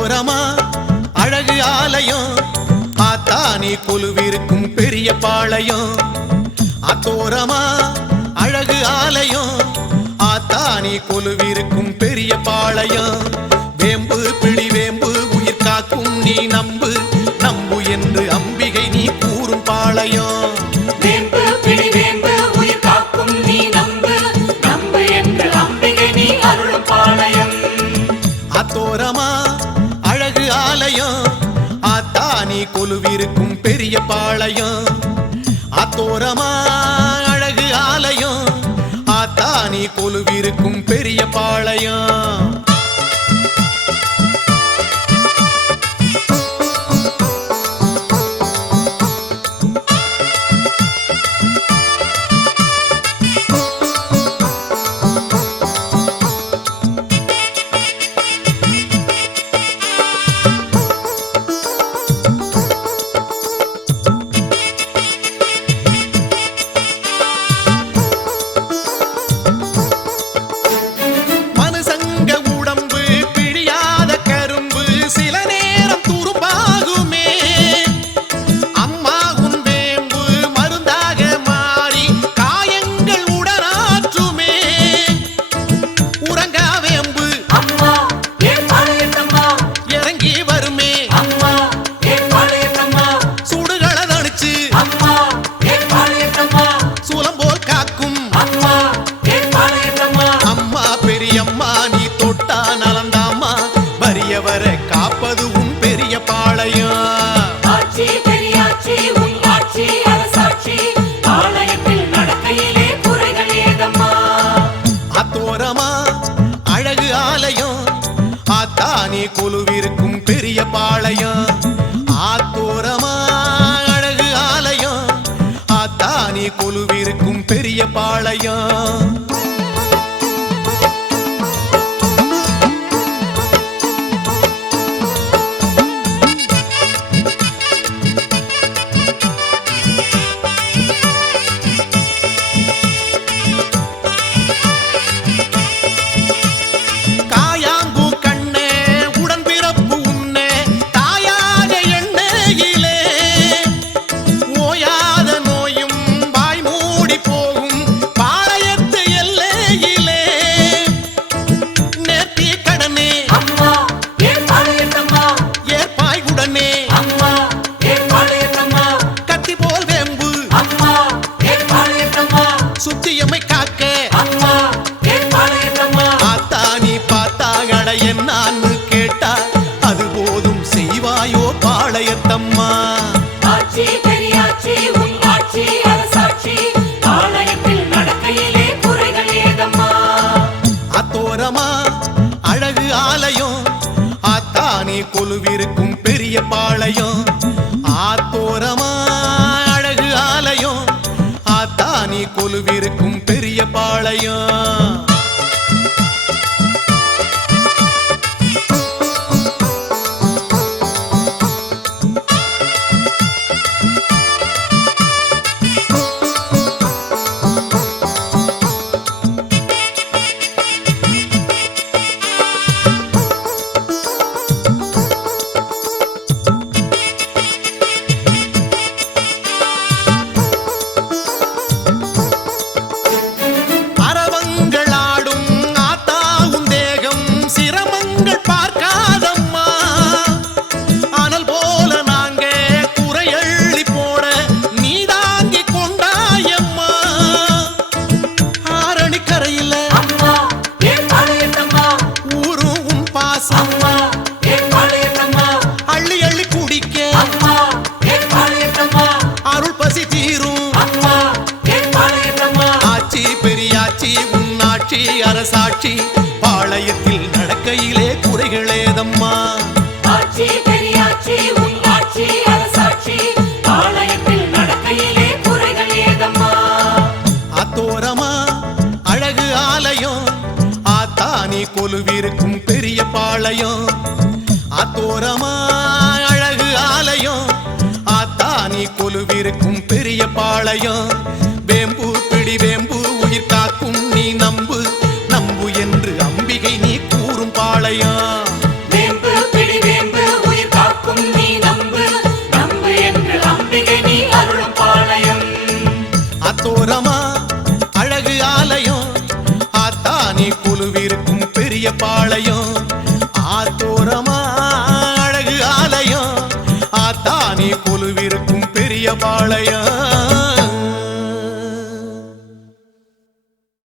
அத்தோரமா அழகு ஆலயம் ஆத்தானி கொலுவிருக்கும் பெரிய பாளையம். அத்தோரமா அழகு ஆலயம் ஆத்தானி கொலுவிருக்கும் பெரிய பாளையம். வேம்பு பிடி வேம்பு உயிர் காக்கும் நீ நம்பு நம்பு என்று அம்பிகை நீ கூறும் பாளையம். வேம்பு பிடி வேம்பு உயிர் காக்கும் நீ நம்பு நம்பு என்று அம்பிகை நீ அருளும் பாளையம். அத்தோரமா அழகு ஆலயம் ஆத்தானி கொலுவிருக்கும் பெரிய பாளையம். அத்தோரமா அழகு ஆலயம் ஆத்தானி கொலுவிருக்கும் பெரிய பாளையம். காப்பது உன் பெரிய பாளையம். ஆட்சி பெரியாட்சி உன் ஆட்சி அரசாட்சி பாளையத்தில் நடக்கையிலே குறைகள் ஏதம்மா. அத்தோரமா அழகு ஆலயம் ஆத்தானி கொலுவிருக்கும் பெரிய பாளையம். ஆத்தோரமா அழகு ஆலயம் ஆத்தானி கொலுவிருக்கும் பெரிய பாளையம். சுத்தியமை காக்க ஆத்தானி பார்த்தாகட என்னான்னு கேட்டா அது போதும் செய்வாயோ பாளையத்தம்மா. ஆட்சி பெரியாட்சி உன் ஆட்சி அரசாட்சி பாளையத்தில் நடக்கையிலே குறைகள் ஏதம்மா. அத்தோரமா அழகு ஆலயம் ஆத்தானி கொலுவிருக்கும் பெரிய பாளையம். ஆத்தோரமா அழகு ஆலயம் ஆத்தானி கொலுவிருக்கும் பெரிய பாளையம். அள்ளி அள்ளி குடிக்க அருள் பசி தீரும். ஆட்சி பெரியாட்சி உன்னாட்சி அரசாட்சி பாளையத்தில் நடக்கையிலே குறைகளேதம்மா. ஆட்சி பெரியாட்சி உன் ஆட்சி அரசாட்சி பாளையத்தில் நடக்கையிலே குறைகள் ஏதம்மா. அத்தோரமா அழகு ஆலயம் ஆத்தானி கொலுவிருக்கும் பெரிய பாளையம். அத்தோரமா அழகு ஆலயம் ஆத்தானி கொலுவிருக்கும் பெரிய பாளையம். வேம்பு பிடி வேம்பு உயிர் காக்கும் நீ நம்பு நம்பு என்று அம்பிகை நீ கூறும் பாளையம். வேம்பு பிடி கொலுவிருக்கும் பெரிய பாளையம்